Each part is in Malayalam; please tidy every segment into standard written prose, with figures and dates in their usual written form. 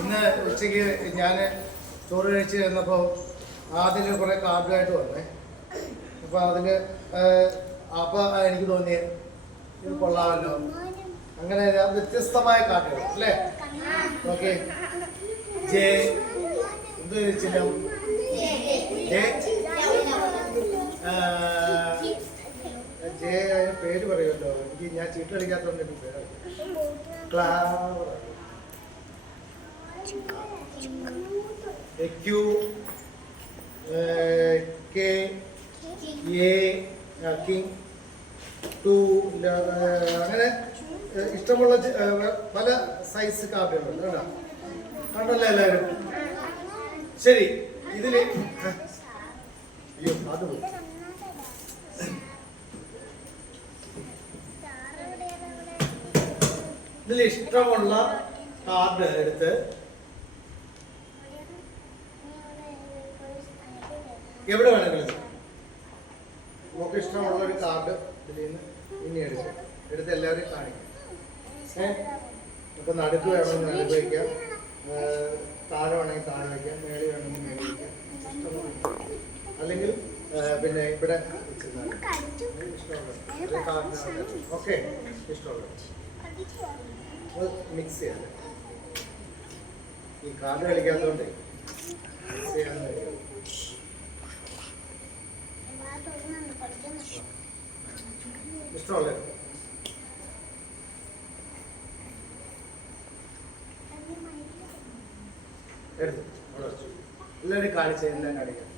ഇന്ന് ഉച്ചയ്ക്ക് ഞാൻ ചോറ് കഴിച്ച് ചെന്നപ്പോൾ അതിൽ കുറേ കാർഡായിട്ട് വന്നേ. അപ്പോൾ അതിൽ എനിക്ക് തോന്നി ഇത് കൊള്ളാമല്ലോ. അങ്ങനെ വ്യത്യസ്തമായ കാർഡുകൾ അല്ലേ? ഓക്കെ. ജെ എന്ത് ചിഹ്നം? ജെ അതിന് പേര് പറയുമല്ലോ. ഞാൻ ചീട്ട് കളിക്കാത്തതുകൊണ്ട് എനിക്ക് പേര് ക്ലാവർ. Q K A king two അങ്ങനെ ഇഷ്ടമുള്ള പല സൈസ് കാർഡുകളുണ്ട് കേട്ടോ. കണ്ടല്ലോ എല്ലാവരും? ശരി, ഇതില് അയ്യോ അത് പോയി. ഇതിൽ ഇഷ്ടമുള്ള കാർഡ് എടുത്ത് എവിടെ വേണമെങ്കിലും നമുക്ക് ഇഷ്ടമുള്ള ഒരു കാർഡ് ഇതിൽ നിന്ന് ഇനി എടുത്ത് എല്ലാവരെയും കാണിക്കാം. ഇപ്പൊ നടുക്ക് വേണമെങ്കിൽ നടുക്ക് വയ്ക്കാം, താഴെ വേണമെങ്കിൽ താഴെ വയ്ക്കാം, മേളിൽ വേണമെങ്കിൽ മേളിൽ വയ്ക്കാം, ഇഷ്ടമുള്ള. അല്ലെങ്കിൽ പിന്നെ ഇവിടെ ഇഷ്ടമുള്ള കാർഡ്. ഓക്കെ, ഇഷ്ടമുള്ളത് മിക്സ് ചെയ്യാം. ഈ കാർഡ് കളിക്കാത്തതുകൊണ്ട് മിക്സ് ചെയ്യാൻ ഇഷ്ടമുള്ള എടുത്തു എല്ലാവരും കാണിച്ച എല്ലാം കാണിക്കാം.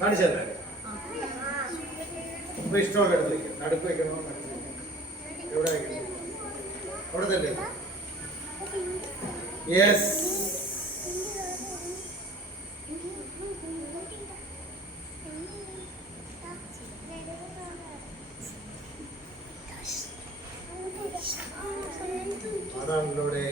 കാണിച്ചല്ലേ? ഇപ്പൊ ഇഷ്ടമുള്ള എടുത്ത് വയ്ക്കാം. നടുക്ക് വയ്ക്കണോ? എവിടെ വയ്ക്കണം? അവിടെ തന്നെ. യെസ്, അതാണല്ലോ ഇവിടെ.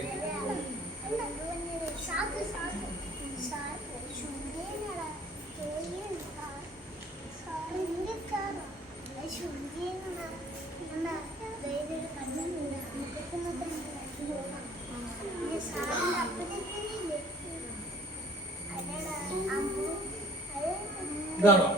ഇതാണോ?